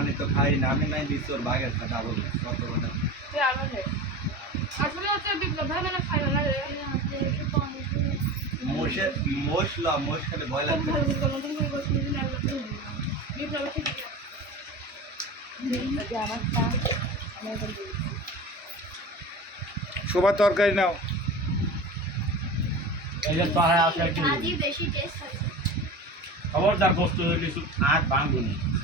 আমি তো খাই না আমি নাই দিচ্ছি ওর বাঘের খাতা বলি কত কথা তুই আবার হে আসলে হচ্ছে বিপ্লব ভাই মানে খাই না রে মোষে মোষ ল মোষ খেলে ভয় খুব লাগবে ভালো করে নতুন করে গোছ নিয়ে লাগবে বিপ্লব ঠিক আছে শোভা তরকারি নাও এই যে পাহাড়ে আসে একটু ভাজি বেশি টেস্ট আছে খবরদার বস্তু কিছু হাত ভাঙবনি বাসি দিলে ভালো তুই তো খা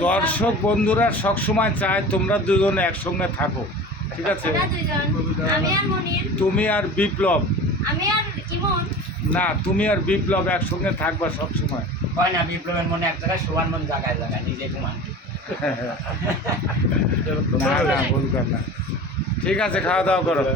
দর্শক। বন্ধুরা সবসময় চায় তোমরা দুজন একসঙ্গে থাকো ঠিক আছে? এরা দুজন আমি আর মনির। তুমি আর বিপ্লব। আমি আর ইমন। না তুমি আর বিপ্লব একসঙ্গে থাকবা সবসময় হয় না বিপ্লবের মনে এক জায়গায় শোভার মন জায়গায় জায়গায় নিজে ঘুমান। না না। ঠিক আছে খাওয়া দাওয়া করো।